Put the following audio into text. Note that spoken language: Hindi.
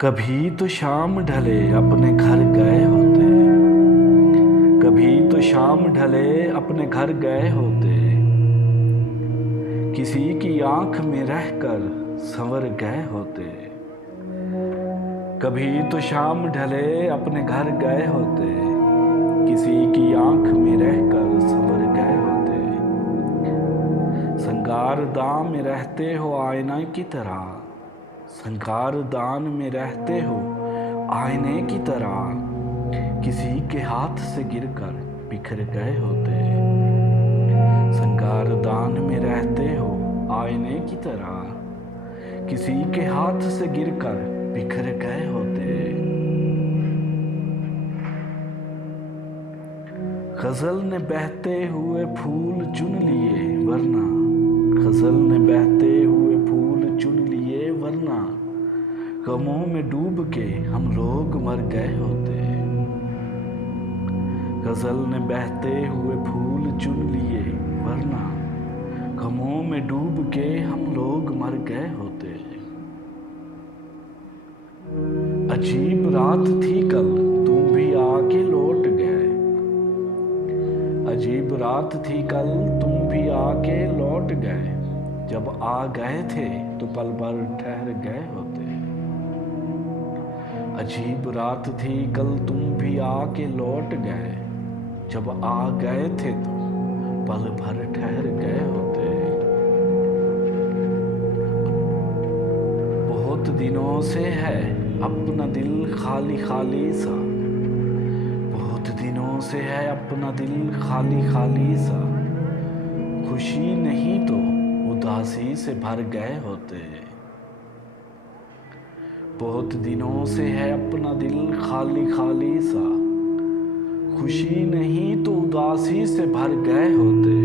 कभी तो शाम ढले अपने घर गए होते, कभी तो शाम ढले अपने घर गए होते, किसी की आंख में रहकर संवर गए होते। कभी तो शाम ढले अपने घर गए होते, किसी की आंख में रहकर संवर गए होते। संगार दान में रहते हो आईना की तरह, संगार दान में रहते हो आईने की तरह, किसी के हाथ से गिरकर बिखर गए होते। संगार दान में रहते हो आईने की तरह, किसी के हाथ से गिरकर बिखर गए होते। गजल ने बहते हुए फूल चुन लिए वरना, गजल ने बहते हुए फूल चुन लिए वरना, गमों में डूब के हम लोग मर गए होते। गजल ने बहते हुए फूल चुन लिए वरना, गमों में डूब के हम लोग मर गए होते। अजीब रात थी कल तुम भी आके लौट गए, अजीब रात थी कल तुम भी आके लौट गए, जब आ गए थे तो पल भर ठहर गए होते। अजीब रात थी कल तुम भी आके लौट गए, जब आ गए थे तो पल भर ठहर गए होते। बहुत दिनों से है अपना दिल खाली खाली सा, बहुत दिनों से है अपना दिल खाली खाली सा, खुशी नहीं तो उदासी से भर गए होते। बहुत दिनों से है अपना दिल खाली खाली सा, खुशी नहीं तो उदासी से भर गए होते।